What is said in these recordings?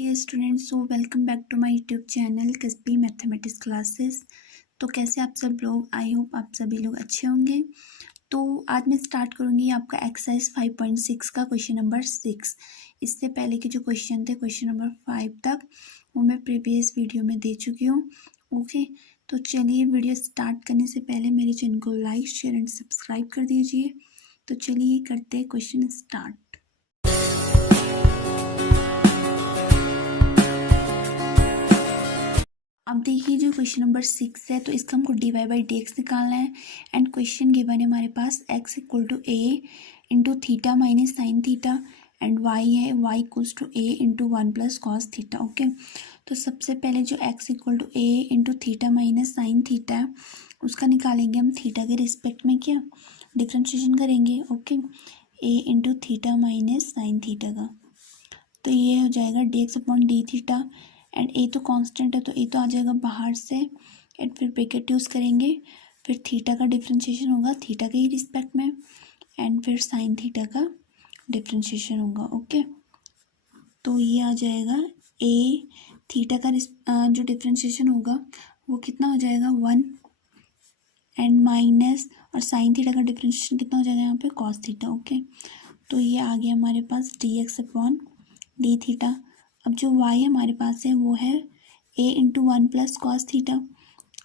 Dear students, so welcome back to my YouTube channel किस्पी mathematics classes. तो कैसे आप सब लोग? आई होप आप सभी लोग अच्छे होंगे। तो आज मैं स्टार्ट करूँगी आपका एक्सरसाइज 5.6 का क्वेश्चन नंबर 6। इससे पहले के जो क्वेश्चन थे क्वेश्चन नंबर 5 तक वो मैं प्रीवियस वीडियो में दे चुकी हूँ। ओके, तो चलिए वीडियो स्टार्ट करने से पहले मेरे चैनल को लाइक शेयर एंड सब्सक्राइब कर दीजिए। तो चलिए करते हैं क्वेश्चन स्टार्ट। अब देखिए जो क्वेश्चन नंबर 6 है तो इसका हमको dy बाई डी एक्स निकालना है। एंड क्वेश्चन गिवन है हमारे पास x equal to a into theta minus sine theta and y है y equals to a into 1 plus cos theta. Okay, तो सबसे पहले जो x equal to a into theta minus sine theta है उसका निकालेंगे हम थीटा के रिस्पेक्ट में, क्या डिफ्रेंशिएशन करेंगे। Okay, a into theta minus sine theta का, तो ये हो जाएगा d x upon d theta. And a तो कांस्टेंट है तो ए तो आ जाएगा बाहर से, एंड फिर ब्रैकेट यूज़ करेंगे, फिर थीटा का डिफ्रेंशिएशन होगा थीटा के ही रिस्पेक्ट में, एंड फिर साइन थीटा का डिफ्रेंशिएशन होगा। ओके, तो ये आ जाएगा ए थीटा का जो डिफ्रेंशिएशन होगा वो कितना हो जाएगा 1, एंड माइनस और साइन थीटा का डिफ्रेंशिएशन कितना हो जाएगा यहाँ पे कॉस थीटा। ओके, तो ये आ गया हमारे पास d x upon d theta. अब जो y हमारे पास है वो है a into 1 plus cos theta.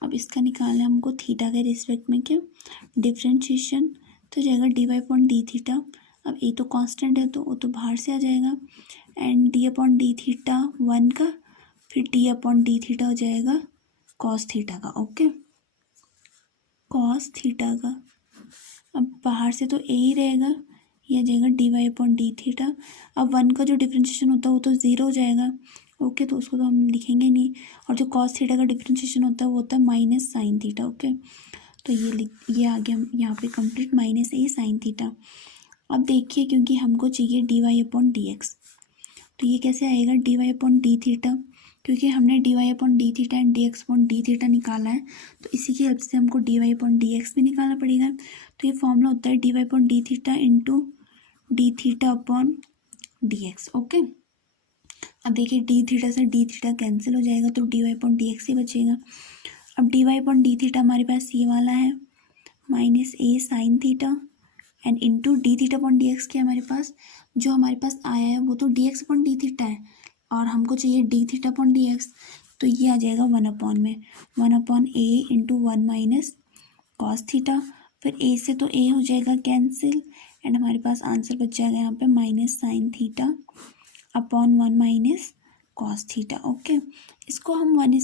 अब इसका निकालना है हमको थीटा के रिस्पेक्ट में, क्या डिफ्रेंशिएशन, तो जाएगा d y upon d theta. अब a तो कांस्टेंट है तो वो तो बाहर से आ जाएगा, and d upon d theta 1 का, फिर d अपॉन डी थीटा हो जाएगा कॉस थीटा का। ओके, कॉस थीटा का, अब बाहर से तो a ही रहेगा, यह आ जाएगा d y upon d theta. अब 1 का जो डिफ्रेंशिएशन होता है वो तो 0 हो जाएगा। ओके, तो उसको तो हम लिखेंगे नहीं, और जो कॉस थीटा का डिफ्रेंशिएशन होता है वो होता है माइनस साइन थीटा। ओके, तो ये आ गया यहाँ पे complete minus a sine theta. अब देखिए क्योंकि हमको चाहिए d y upon d x, तो ये कैसे आएगा d y upon d theta, क्योंकि हमने d y upon d theta and d x upon d theta निकाला है, तो इसी की हेल्प से हमको d y upon d x भी निकालना पड़ेगा। तो ये फॉर्मूला होता है d y upon d theta into d theta upon d x. Okay, अब देखिए डी थीटा से डी थीटा कैंसिल हो जाएगा तो d y upon d x ही बचेगा। अब d y upon d theta हमारे पास ये वाला है minus a sine theta, and into d theta upon d x के हमारे पास जो हमारे पास आया है वो तो D x upon d theta है, और हमको चाहिए D theta upon d x, तो ये आ जाएगा 1 अपॉन ए इंटू 1 माइनस कॉस थीटा। फिर ए से तो ए हो जाएगा कैंसिल, एंड हमारे पास आंसर बच जाएगा यहाँ पे minus sine theta upon 1 minus cos theta. Okay, इसको हम 1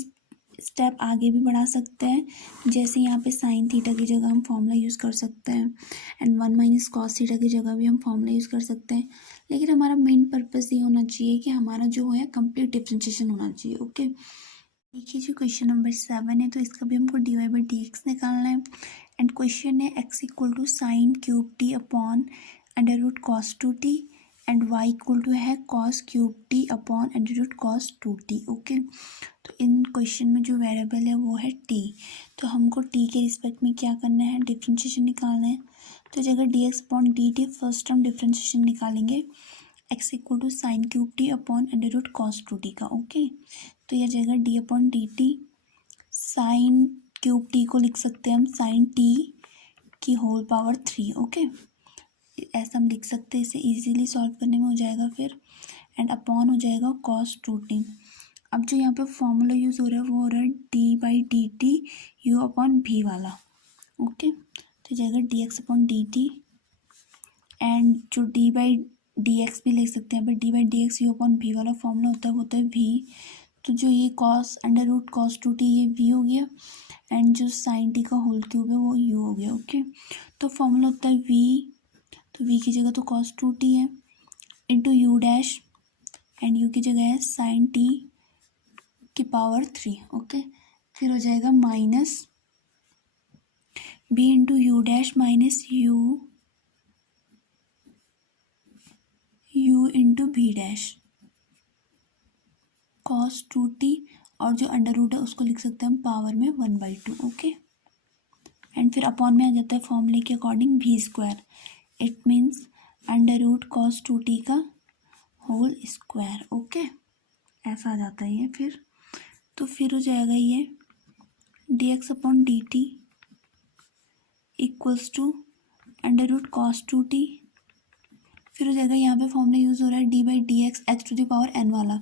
स्टेप आगे भी बढ़ा सकते हैं, जैसे यहाँ पे साइन थीटा की जगह हम फॉर्मूला यूज़ कर सकते हैं, एंड 1 माइनस कॉस थीटा की जगह भी हम फॉर्मूला यूज़ कर सकते हैं, लेकिन हमारा मेन पर्पस ये होना चाहिए कि हमारा जो है कंप्लीट डिफ्रेंशिएशन होना चाहिए। ओके, देखिए जो क्वेश्चन नंबर 7 है तो इसका भी हमको d y by d x निकालना है। एंड क्वेश्चन है x equal to sine cube t upon under root cos 2t and y equal to है cos cube t upon under root cos 2t। Okay, तो इन question में जो variable है वो है t, तो हमको t के रिस्पेक्ट में क्या करना है डिफ्रेंशिएशन निकालना है। तो जगह d x upon d t first term differentiation निकालेंगे x equal to sine cube t upon under root cos 2t का। ओके, तो यह जाएगा d upon d t, sine cube t को लिख सकते हैं हम साइन टी की होल पावर 3। ओके, ऐसा हम लिख सकते हैं, इसे इजीली सॉल्व करने में हो जाएगा फिर, एंड अपॉन हो जाएगा कॉस 2t। अब जो यहाँ पे फॉर्मूला यूज़ हो रहा है वो हो रहा है d by d T U upon भी वाला। ओके, तो जाएगा d x upon d t, and जो डी बाई डी एक्स भी लिख सकते हैं, but D by d x you upon भी वाला फॉर्मूला होता है वो होता है भी, तो जो ये cos under root cos 2t ये v हो गया, एंड जो साइन टी का होल क्यूब है वो u हो गया। ओके, तो फॉर्मूला होता है v, तो v की जगह तो कॉस 2t है into you dash, and u की जगह है साइन टी की पावर 3। ओके, फिर हो जाएगा minus b into you dash minus u into भी डैश कॉस 2t, और जो अंडर रूट है उसको लिख सकते हैं हम पावर में 1/2। ओके, एंड फिर अपॉन में आ जाता है फॉर्मूले के अकॉर्डिंग भी square, it means under root cos 2t का होल स्क्वायर। ओके, ऐसा आ जाता है ये। फिर हो जाएगा ये dx upon dt equals to under root cos 2t। फिर हो जाएगा यहाँ पे फॉर्मूला यूज़ हो रहा है d by d x x to the power n वाला,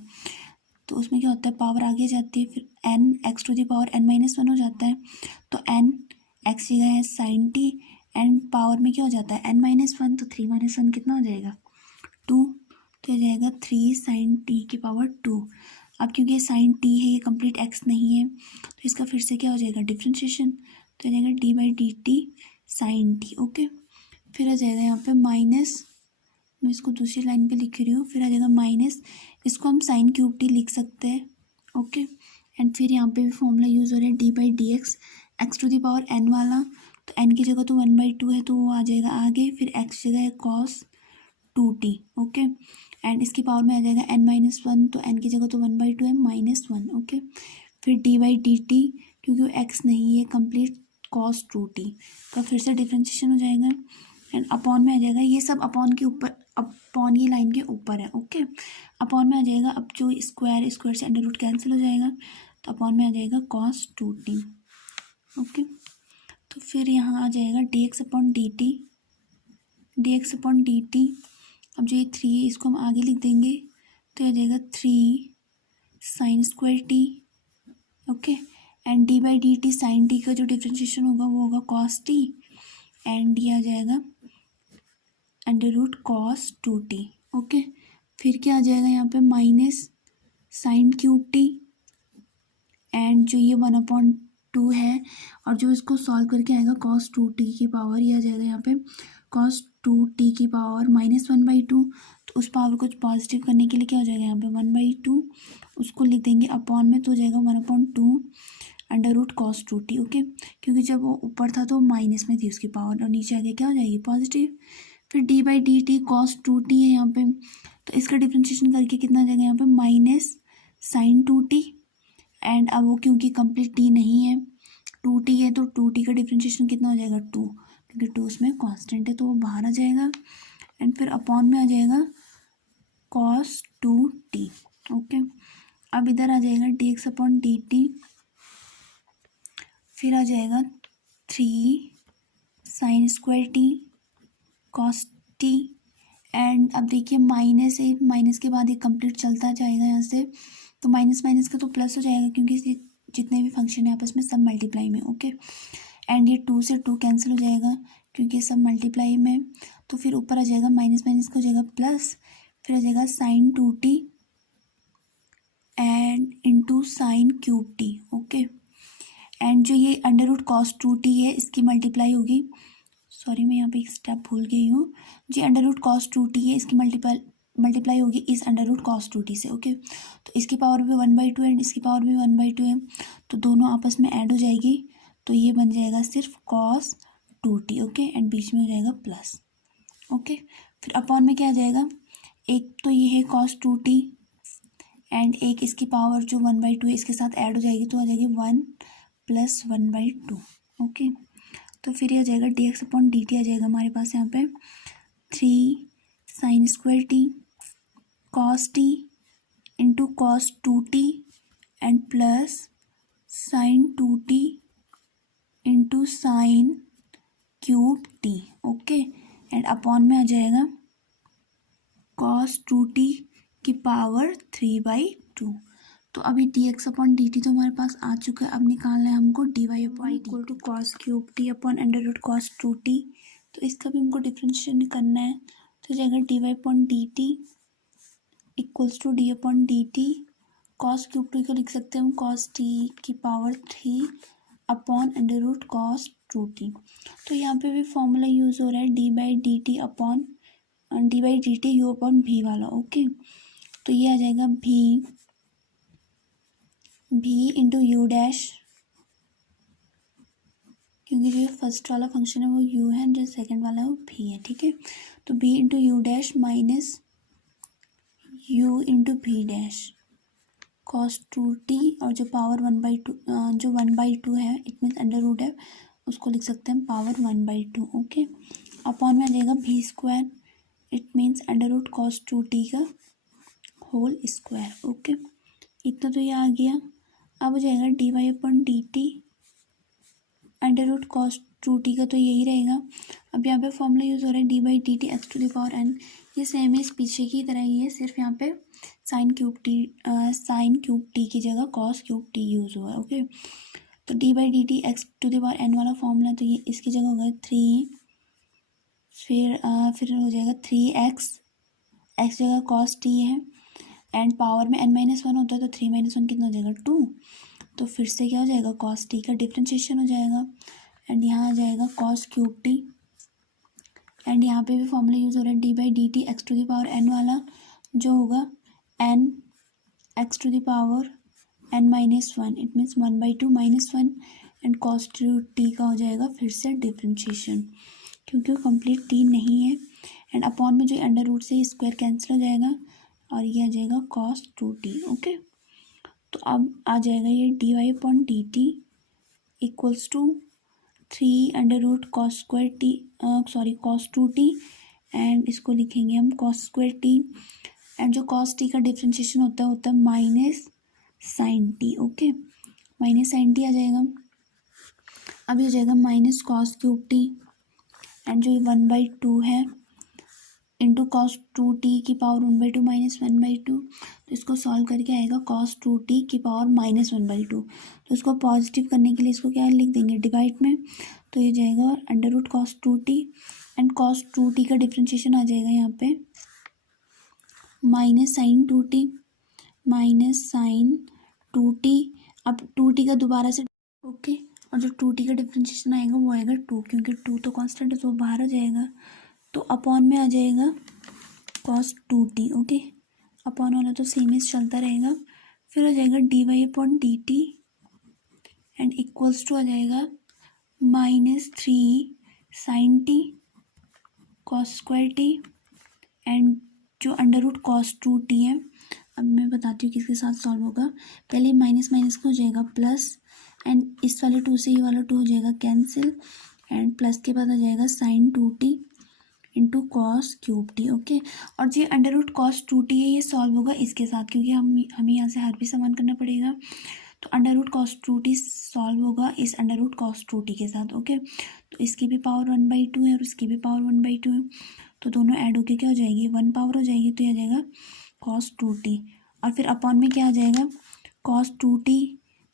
तो उसमें क्या होता है पावर आगे जाती है, फिर n x to the power n-1 हो जाता है, तो n एक्स जगह है साइन टी, एंड पावर में क्या हो जाता है n-1, तो 3-1 कितना हो जाएगा 2, तो हो जाएगा 3 साइन टी की पावर 2। अब क्योंकि ये साइन टी है, ये कंप्लीट एक्स नहीं है, तो इसका फिर से क्या हो जाएगा डिफ्रेंशिएशन, तो हो जाएगा d by d t sine t. Okay, फिर आ जाएगा यहाँ पे माइनस, मैं इसको दूसरी लाइन पे लिख रही हूँ, फिर आ जाएगा माइनस, इसको हम साइन क्यूब टी लिख सकते हैं। ओके, एंड फिर यहाँ पे भी फॉर्मूला यूज़ हो रहा है d by d x x to the power n वाला, तो n की जगह तो 1/2 है तो वो आ जाएगा आगे, फिर x जगह है कॉस 2t। ओके, एंड इसकी पावर में आ जाएगा n-1, तो n की जगह तो 1/2 है -1। ओके, फिर डी बाई डी टी, क्योंकि वो x नहीं है कंप्लीट कॉस 2t, तो फिर से डिफ्रेंशिएशन हो जाएगा, एंड अपॉन में आ जाएगा, ये सब अपॉन के ऊपर, अपॉन ये लाइन के ऊपर है। ओके, अपॉन में आ जाएगा, अब जो स्क्वायर से अंडर रूट कैंसिल हो जाएगा, तो अपॉन में आ जाएगा कॉस 2t। ओके, तो फिर यहाँ आ जाएगा d x upon d T, अब जो ये 3 है इसको हम आगे लिख देंगे, तो आ जाएगा 3 sine square t. Okay, and d by d t sine t का जो डिफ्रेंशिएशन होगा वो होगा कॉस टी, एंड ये आ जाएगा under root cos 2t। Okay, फिर क्या आ जाएगा यहाँ पे minus sine cube t, and जो ये 1/2 है, और जो इसको सॉल्व करके आएगा कॉस 2t की पावर, ये आ जाएगा यहाँ पे कॉस 2t की पावर -1/2, तो उस पावर को पॉजिटिव करने के लिए क्या हो जाएगा यहाँ पे 1/2, उसको लिख देंगे अपॉन में, तो हो जाएगा 1/2 under root cos 2t। Okay, क्योंकि जब वो ऊपर था तो माइनस में थी उसकी पावर, और नीचे आगे क्या हो जाएगी पॉजिटिव। फिर D by d t cos 2t है यहाँ पे, तो इसका डिफ्रेंशिएशन करके कितना आ जाएगा यहाँ पे माइनस साइन 2t, एंड अब वो क्योंकि कंप्लीट टी नहीं है 2t है, तो 2t का डिफ्रेंशिएशन कितना हो जाएगा 2, क्योंकि 2 उसमें कांस्टेंट है तो वो बाहर आ जाएगा, एंड फिर अपॉन में आ जाएगा कॉस 2t। ओके, अब इधर आ जाएगा d x upon d T, फिर आ जाएगा 3 sine square t cos t, and अब देखिए माइनस है, माइनस के बाद ये कंप्लीट चलता जाएगा यहाँ से, तो माइनस माइनस का तो प्लस हो जाएगा, क्योंकि जितने भी फंक्शन है आपस में सब मल्टीप्लाई में। ओके, एंड ये 2 से 2 कैंसिल हो जाएगा क्योंकि सब मल्टीप्लाई में, तो फिर ऊपर आ जाएगा माइनस माइनस का हो जाएगा प्लस, फिर आ जाएगा sine 2t and into sine cube t. Okay, and जो ये अंडर रूट कॉस 2t है इसकी मल्टीप्लाई होगी, सॉरी मैं यहाँ पे एक स्टेप भूल गई हूँ, जो अंडर रूट कॉस 2t है इसकी मल्टीप्लाई होगी इस अंडर रूट कॉस 2t से। ओके, तो इसकी पावर भी 1/2 एंड इसकी पावर भी 1/2 है, तो दोनों आपस में ऐड हो जाएगी, तो ये बन जाएगा सिर्फ कॉस 2t। ओके, एंड बीच में हो जाएगा प्लस। ओके, फिर अपॉन में क्या आ जाएगा, एक तो ये है कॉस 2t एंड एक इसकी पावर जो 1/2 है इसके साथ ऐड हो जाएगी, तो आ जाएगी 1 + 1/2। ओके, तो फिर ये आ जाएगा d x upon d t आ जाएगा हमारे पास यहाँ पे 3 sine square t cos t into cos 2t and plus sine 2t into sine cube t. Okay, and upon में आ जाएगा कॉस 2t की पावर 3/2। तो अभी D x upon d T तो हमारे पास आ चुका है, अब निकालना है हमको d y upon equal to cos cube t upon under root cos 2t, तो इसका भी हमको डिफ्रेंशिएशन करना है, तो जाएगा d y upon d t equals to d upon d t, cos cube t को लिख सकते हैं हम कॉस टी की power 3 upon under root cos 2t। तो यहाँ पे भी फॉर्मूला यूज़ हो रहा है d by d t upon D by d T U upon भी वाला। ओके, तो ये आ जाएगा भी इंटू यू डैश, क्योंकि जो फर्स्ट वाला फंक्शन है वो u है, जो सेकंड वाला है वो भी है। ठीक है, तो b into you dash minus u into भी डैश कॉस 2t, और जो पावर 1/2 जो 1/2 है इट मीन्स अंडर रूट है, उसको लिख सकते हैं पावर 1/2। ओके, अपॉन में आ जाएगा भी square, it means under root cos 2t का होल स्क्वायर। ओके, तो ये आ गया। अब हो जाएगा d y upon d t under root cos two t का, तो यही रहेगा। अब यहाँ पे फॉर्मूला यूज़ हो रहा है d by d t x to the power n. ये सेम है, इस पीछे की तरह ही है, सिर्फ यहाँ पे साइन क्यूब टी की जगह कॉस क्यूब टी यूज़ हुआ है। ओके, तो d by d t x to the power n वाला फॉर्मूला, तो ये इसकी जगह होगा 3, फिर हो जाएगा 3x, एक्स जगह कॉस टी है, एंड पावर में n-1 होता है, तो 3 - 1 कितना हो जाएगा 2। तो फिर से क्या हो जाएगा, कॉस टी का डिफ्रेंशिएशन हो जाएगा, एंड यहाँ आ जाएगा कॉस क्यूब टी। एंड यहाँ पे भी फॉर्मूला यूज़ हो रहा है d by d t x to the power n वाला, जो होगा n x to the power n-1, it means 1/2 -1, and cos t का हो जाएगा फिर से डिफ्रेंशिएशन, क्योंकि वो कंप्लीट टी नहीं है। एंड अपॉन में जो अंडर रूट से स्क्वायर कैंसिल हो जाएगा, और ये आ जाएगा कॉस 2t। ओके, तो अब आ जाएगा ये d y upon d t equals to 3 under root cos square t, cos 2t, and इसको लिखेंगे हम कॉस स्क्वायर टी, एंड जो कॉस टी का डिफ्रेंशिएशन होता है minus sine t. Okay, minus sine t आ जाएगा। अब ये हो जाएगा minus cos cube t, and जो ये 1/2 है इंटू कॉस 2t की पावर 1/2 - 1/2, तो इसको सॉल्व करके आएगा कॉस 2t की पावर -1/2। तो इसको पॉजिटिव करने के लिए इसको क्या लिख देंगे, डिवाइड में, तो ये जाएगा under root cos 2t, and cos 2t का डिफ्रेंशिएशन आ जाएगा यहाँ पे माइनस साइन 2t, अब 2t का दोबारा से, ओके, और जो 2t का डिफ्रेंशिएशन आएगा वो आएगा 2, क्योंकि 2 तो कांस्टेंट है तो बाहर आ जाएगा, तो अपॉन में आ जाएगा कॉस 2t। ओके, अपॉन वाला तो सेम ही चलता रहेगा। फिर हो जाएगा d y upon d t, and equals to आ जाएगा -3 sine t cos square t, and जो अंडर रूट कॉस 2t है, अब मैं बताती हूँ किसके साथ सॉल्व होगा। पहले माइनस माइनस का हो जाएगा प्लस, एंड इस वाले 2 से ये वाला 2 हो जाएगा कैंसिल, एंड प्लस के बाद आ जाएगा sine 2t into cos cube t. Okay, और जो अंडर रूट कॉस 2t है ये सॉल्व होगा इसके साथ, क्योंकि हमें यहाँ से हर भी समान करना पड़ेगा, तो under root cos 2t solve होगा इस अंडर रूट कॉस 2t के साथ। ओके, तो इसकी भी पावर 1/2 है और इसकी भी पावर 1/2 है, तो दोनों ऐड होके क्या हो जाएगी, 1 पावर हो जाएगी, तो ये आ जाएगा कॉस 2t, और फिर अपॉन में क्या आ जाएगा कॉस 2t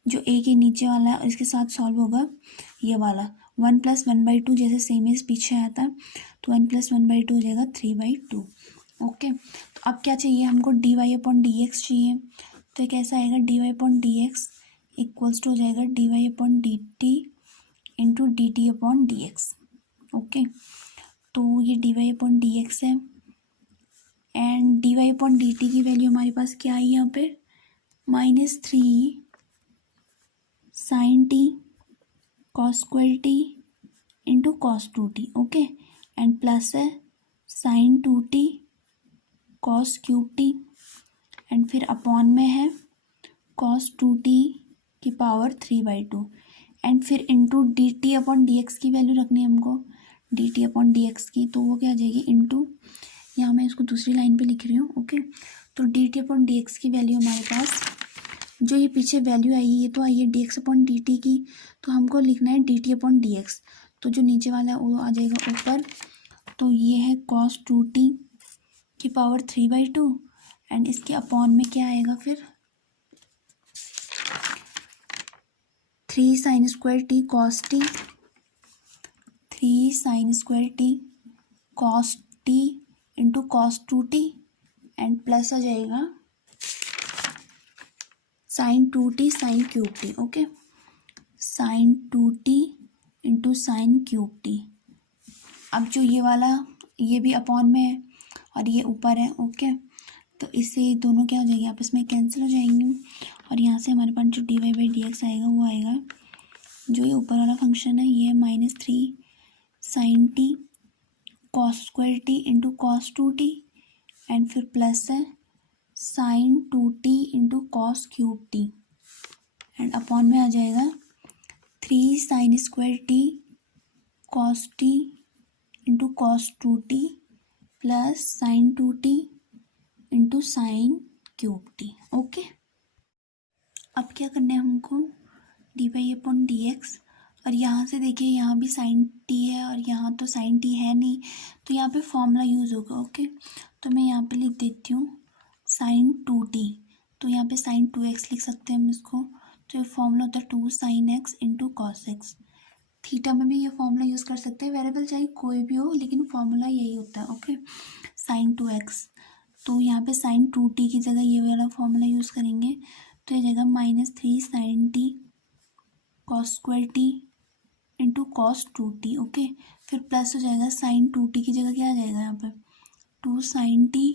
जो a के नीचे वाला है, और इसके साथ सॉल्व होगा ये वाला 1 + 1/2, जैसे सेम इस पीछे आया था, तो 1 + 1/2 हो जाएगा 3/2। ओके, तो अब क्या चाहिए हमको, d y upon d x चाहिए, तो ये कैसा आएगा, d y upon d x equals to हो जाएगा d y upon d t into d t upon d x. Okay, तो ये d y upon d x है, and d y upon d t की वैल्यू हमारे पास क्या आई यहाँ पे, -3 sine t cos square t into cos 2t। Okay, and plus है sine 2t cos cube t, and फिर अपॉन में है कॉस 2t की पावर 3/2, एंड फिर into d t upon d x की वैल्यू रखनी है हमको, d t upon d x की, तो वो क्या आ जाएगी इंटू, यहाँ मैं इसको दूसरी लाइन पे लिख रही हूँ। ओके, तो D t upon d x की वैल्यू हमारे पास, जो ये पीछे वैल्यू आई है ये तो आई है D x upon d t की, तो हमको लिखना है D t upon d x, तो जो नीचे वाला है वो आ जाएगा ऊपर, तो ये है कॉस 2t की पावर 3/2, एंड इसके अपॉन में क्या आएगा फिर 3 sine square t cos t, 3 sine square t cos t into cos 2t, and plus आ जाएगा sine 2t sine cube t. Okay, sine 2t into sine cube t. अब जो ये वाला ये भी अपॉन में है और ये ऊपर है। ओके, तो इससे दोनों क्या हो जाएंगे, आपस में कैंसिल हो जाएंगे, और यहाँ से हमारे पास जो d y by d x आएगा वो आएगा, जो ये ऊपर वाला फंक्शन है ये है -3 sine t cos square t into cos 2t, and फिर प्लस है sine 2t into cos cube t, and upon में आ जाएगा 3 sine square t cos t into cos 2t plus sine 2t into sine cube t. Okay, क्या करना है हमको, d y upon d x, और यहाँ से देखिए यहाँ भी साइन टी है और यहाँ तो साइन टी है नहीं, तो यहाँ पे फॉर्मूला यूज़ होगा। ओके, तो मैं यहाँ पे लिख देती हूँ साइन 2t, तो यहाँ पे साइन 2x लिख सकते हैं हम इसको। तो ये फॉर्मूला होता है 2 sine x into cos x. Theta में भी ये फॉर्मूला यूज़ कर सकते हैं, वेरिएबल चाहे कोई भी हो लेकिन फॉर्मूला यही होता है। ओके, साइन 2x, तो यहाँ पे साइन 2t की जगह ये वाला फॉर्मूला यूज़ करेंगे, तो ये जाएगा -3 sine t cos square t into cos 2t। Okay, फिर प्लस हो जाएगा साइन 2t की जगह क्या आ जाएगा यहाँ पर 2 sine t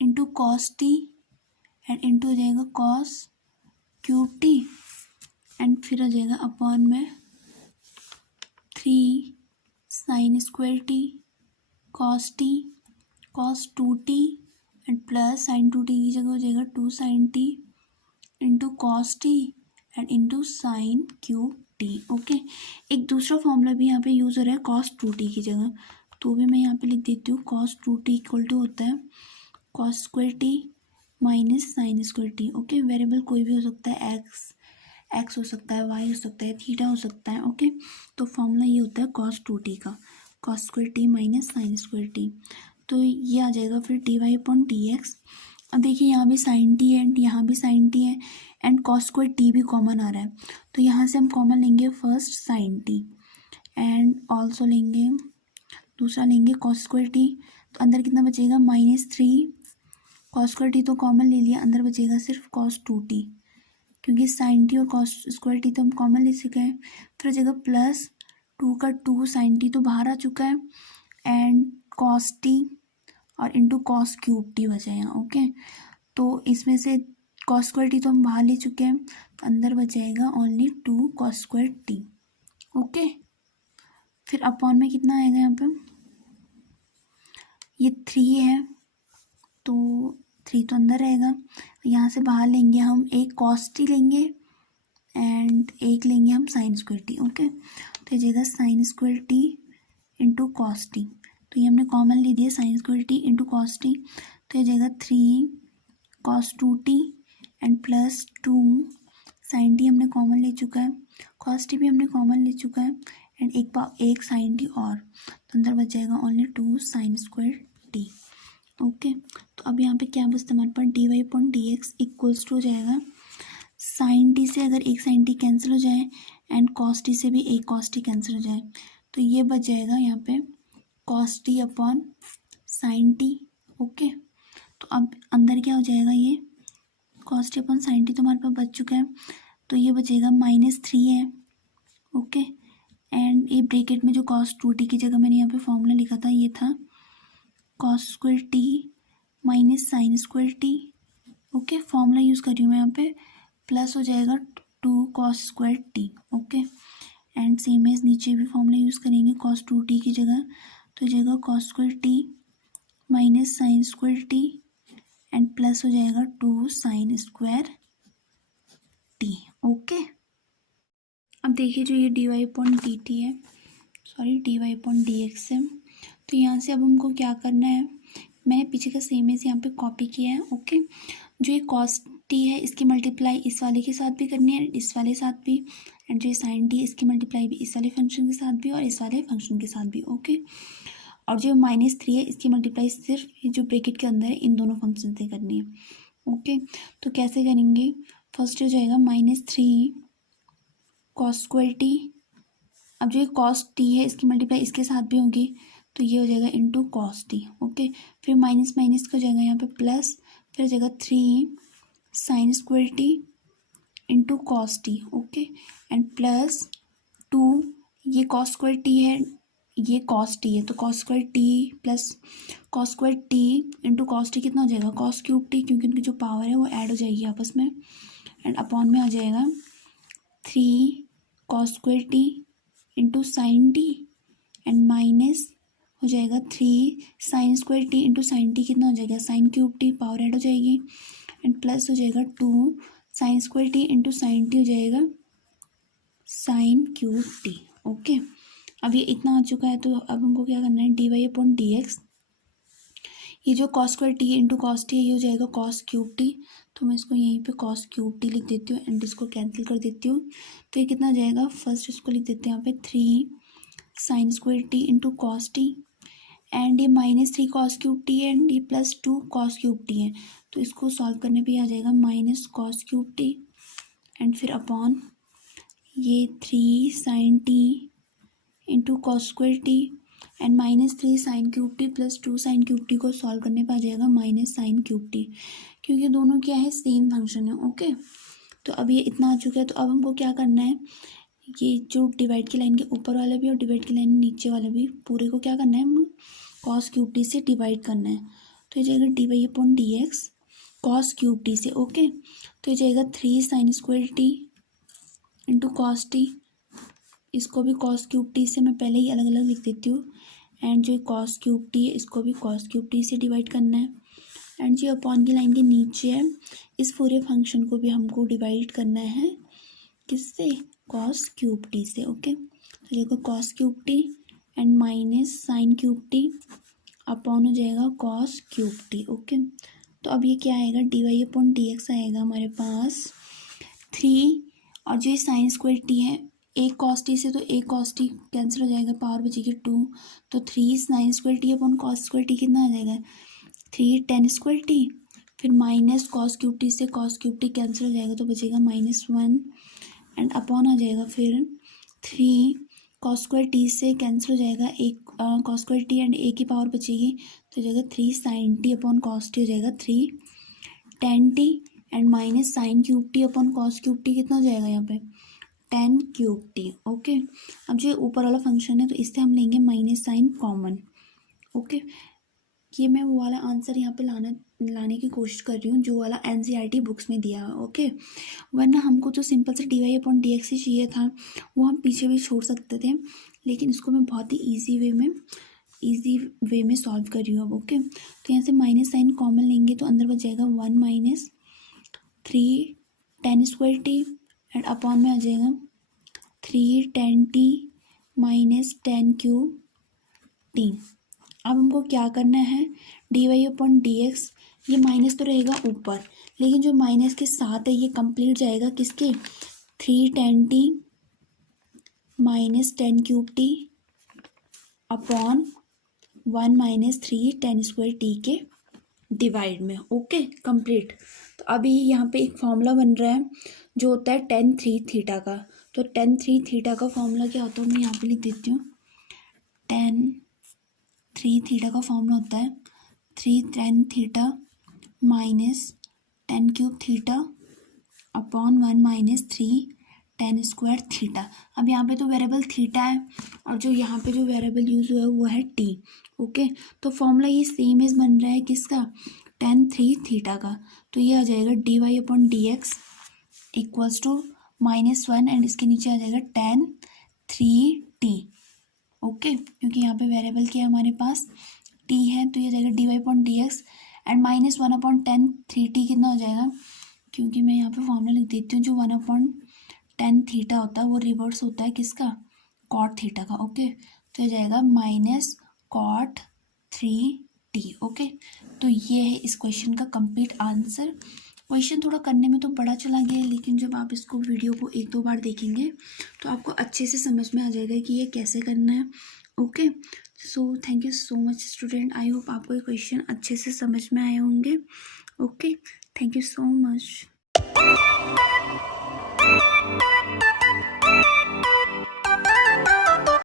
into cos t and into हो जाएगा कॉस क्यूब टी एंड फिर हो जाएगा अपॉन में 3 sine square t cos t cos 2t and plus sine 2t की जगह हो जाएगा 2 sine t into cos t and into sine cube t. Okay, एक दूसरा फॉर्मूला भी यहाँ पे यूज़ हो रहा है कॉस 2t की जगह, तो भी मैं यहाँ पे लिख देती हूँ कॉस 2t इक्वल टू होता है cos square t minus sine square t. Okay, variable कोई भी हो सकता है, एक्स हो सकता है, वाई हो सकता है, थीटा हो सकता है। ओके, तो फॉर्मूला ये होता है कॉस 2t का, cos square t minus sine square t, तो ये आ जाएगा फिर d y upon d x. अब देखिए यहाँ भी साइन टी है एंड यहाँ भी साइन टी है एंड कॉस स्क्वायर टी भी कॉमन आ रहा है, तो यहाँ से हम कॉमन लेंगे first sine t and also लेंगे दूसरा लेंगे कॉस स्क्वायर टी, तो अंदर कितना बचेगा -3, कॉस स्क्वायर टी तो कॉमन ले लिया, अंदर बचेगा सिर्फ कॉस 2t, क्योंकि साइन टी और कॉस स्क्वायर टी तो हम कॉमन ले चुके हैं। फिर हो जाएगा +2 का 2 साइन टी तो बाहर आ चुका है एंड कॉस टी और इंटू कॉस क्यूब टी बचा यहाँ। ओके, तो इसमें से कॉस स्क्वायर टी तो हम बाहर ले चुके हैं, तो अंदर बच जाएगा only 2 cos square t. Okay, फिर अपॉन में कितना आएगा यहाँ पे, ये 3 है तो 3 तो अंदर रहेगा, यहाँ से बाहर लेंगे हम एक कॉस टी लेंगे एंड एक लेंगे हम साइन स्क्वायर टी। ओके, तो ये जाएगा sine square t into cos t, तो ये हमने कॉमन ले दिया sine square t into cos t, तो ये जाएगा 3 cos 2t and plus 2 sine t हमने कॉमन ले चुका है, कॉस टी भी हमने कॉमन ले चुका है एंड एक साइन टी और, तो अंदर बच जाएगा only 2 sine square t. Okay, तो अब यहाँ पे क्या बचता है हमारे पास, d y upon d x equals to हो जाएगा साइन टी से अगर एक साइन टी कैंसिल हो जाए एंड कॉस टी से भी एक कॉस टी कैंसिल हो जाए, तो ये बच जाएगा यहाँ पे cos T upon sine t. Okay, तो अब अंदर क्या हो जाएगा, ये cos T upon sine T तो हमारे पास बच चुका है, तो ये बचेगा -3 है। ओके, एंड ये ब्रैकेट में जो कॉस 2t की जगह मैंने यहाँ पे फॉर्मूला लिखा था ये था cos square t minus sine square t. Okay, formula use कर रही हूँ मैं यहाँ पे, प्लस हो जाएगा 2 cos square t. Okay, and same as नीचे भी फॉर्मूला यूज़ करेंगे कॉस 2t की जगह, तो जाएगा cos square t minus sine square t and plus हो जाएगा 2 साइन स्क्वायर टी। ओके, अब देखिए जो ये d y upon d t है, sorry d y upon d x है, तो यहाँ से अब हमको क्या करना है, मैंने पीछे का सेम एज यहाँ पे कॉपी किया है। ओके, जो ये कॉस टी है इसकी मल्टीप्लाई इस वाले के साथ भी करनी है, इस वाले साथ भी, एंड जो ये साइन टी है इसकी मल्टीप्लाई भी इस वाले फंक्शन के साथ भी और इस वाले फंक्शन के साथ भी। ओके, और जो -3 है इसकी मल्टीप्लाई सिर्फ ये जो ब्रैकेट के अंदर है इन दोनों फंक्शन से करनी है। ओके, तो कैसे करेंगे, फर्स्ट हो जाएगा -3 कॉस स्क्वायर टी, अब जो ये कॉस टी है इसकी मल्टीप्लाई इसके साथ भी होगी, तो ये हो जाएगा इंटू कॉस टी। ओके, फिर माइनस माइनस का हो जाएगा यहाँ पे प्लस, फिर हो जाएगा 3 sine square t into cos T. Okay, and plus 2 ये कॉस स्क्वायर टी है ये कॉस टी है, तो cos square T plus cos square t into cos T कितना हो जाएगा कॉस क्यूब टी, क्योंकि उनकी जो पावर है वो ऐड हो जाएगी आपस में, एंड अपॉन में आ जाएगा 3 cos square t into sine t and minus हो जाएगा 3 sine square t into sine T कितना हो जाएगा sign cube T, power add हो जाएगी, एंड प्लस हो जाएगा 2 sine square t into sine T हो जाएगा साइन क्यूब टी। ओके, अब ये इतना आ चुका है, तो अब हमको क्या करना है d y upon d x ये जो cos square t into cos t है ये हो जाएगा कॉस क्यूब टी, तो मैं इसको यहीं पे कॉस क्यूब टी लिख देती हूँ एंड इसको कैंसिल कर देती हूँ। तो ये कितना आ जाएगा, फर्स्ट इसको लिख देते हैं यहाँ पे 3 sine square t into cos t, and ये -3 कॉस क्यूब टी एंड ये +2 कॉस क्यूब टी है, तो इसको सॉल्व करने पे आ जाएगा minus cos cube t and फिर अपॉन ये 3 sine t into cos square t and -3 sine cube t +2 sine cube t को सॉल्व करने पर आ जाएगा माइनस साइन क्यूब टी, क्योंकि दोनों क्या है, सेम फंक्शन है। ओके, तो अब ये इतना आ चुका है। तो अब हमको क्या करना है, ये जो डिवाइड की लाइन के ऊपर वाला भी और डिवाइड की लाइन नीचे वाला भी पूरे को क्या करना है, हम कॉस क्यूब टी से डिवाइड करना है। तो ये जाएगा dy upon dx cos cube T से। ओके, तो ये जाएगा 3 sine square t into cos T, इसको भी कॉस क्यूब टी से मैं पहले ही अलग अलग लिख देती हूँ, एंड जो कॉस क्यूब टी है इसको भी कॉस क्यूब टी से डिवाइड करना है, एंड जो अपॉन की लाइन के नीचे है इस पूरे फंक्शन को भी हमको डिवाइड करना है किससे, कॉस क्यूब टी से। ओके, तो देखो cos cube t and minus sine cube t upon हो जाएगा कॉस क्यूब टी। ओके, तो अब ये क्या आएगा, dy अपॉन dx आएगा हमारे पास 3, और जो साइन स्क्वायर टी है एक कॉस टी से तो एक कॉस टी कैंसिल हो जाएगा, पावर बचेगी 2, तो 3 sine square T upon cos square T कितना आ जाएगा, 3 टेन स्क्वायर टी, फिर माइनस कॉस क्यूब टी से कॉस क्यूब टी कैंसिल हो जाएगा तो बचेगा -1 एंड अपॉन आ जाएगा फिर 3 कॉस स्क्वायर टी से कैंसिल हो जाएगा एक कॉस स्क्वायर टी एंड एक की पावर बचेगी तो हो जाएगा 3 sine t upon cos t हो जाएगा 3 tan t and minus sine cube t upon cos cube t कितना हो जाएगा यहाँ पे 10 क्यूब टी। ओके, अब जो ऊपर वाला फंक्शन है तो इससे हम लेंगे माइनस साइन कॉमन। ओके, ये मैं वो वाला आंसर यहाँ पे लाने की कोशिश कर रही हूँ जो वाला NCERT बुक्स में दिया है। ओके, वरना हमको तो सिंपल से dy अपॉन dx ही चाहिए था, वो हम पीछे भी छोड़ सकते थे, लेकिन इसको मैं बहुत ही ईजी वे में सॉल्व कर रही हूँ अब। ओके, तो यहाँ से माइनस साइन कॉमन लेंगे तो अंदर बच जाएगा 1 minus 3 ten square t and upon में आ जाएगा 3 tan T minus 10 cube t. अब हमको क्या करना है, dy अपॉन dx, ये माइनस तो रहेगा ऊपर लेकिन जो माइनस के साथ है ये कंप्लीट जाएगा किसके, 3 tan T minus 10 cube t upon 1 minus 3 ten square T के डिवाइड में। Okay, complete. तो अभी यहाँ पे एक फॉर्मूला बन रहा है जो होता है tan 3 थीटा का। तो tan 3 थीटा का फॉर्मूला क्या होता है, मैं यहाँ पे लिख देती हूँ। tan 3 थीटा का फॉर्मूला होता है 3 tan theta minus tan cube theta upon 1 minus 3 tan square theta. अब यहाँ पे तो वेरिएबल थीटा है और जो यहाँ पे जो वेरिएबल यूज़ हुआ है वो है t। ओके, तो फॉर्मूला ये सेम एज बन रहा है किसका, tan 3 थीटा का। तो ये आ जाएगा dy upon dx equals to -1 and इसके नीचे आ जाएगा tan 3t। ओके, क्योंकि यहाँ पे वेरिएबल क्या है हमारे पास t है, तो ये जाएगा dy upon dx and -1 upon tan 3t कितना हो जाएगा, क्योंकि मैं यहाँ पे फॉर्मूला लिख देती हूँ, जो 1 अपॉन tan थीटा होता है वो रिवर्स होता है किसका, cot थीटा का। ओके, तो ये जाएगा माइनस cot 3t। ओके, तो ये है इस क्वेश्चन का कंप्लीट आंसर। क्वेश्चन थोड़ा करने में तो बड़ा चला गया है, लेकिन जब आप इसको वीडियो को 1-2 बार देखेंगे तो आपको अच्छे से समझ में आ जाएगा कि ये कैसे करना है। Okay, so thank you so much student, I hope आपको ये क्वेश्चन अच्छे से समझ में आए होंगे। Okay, thank you so much.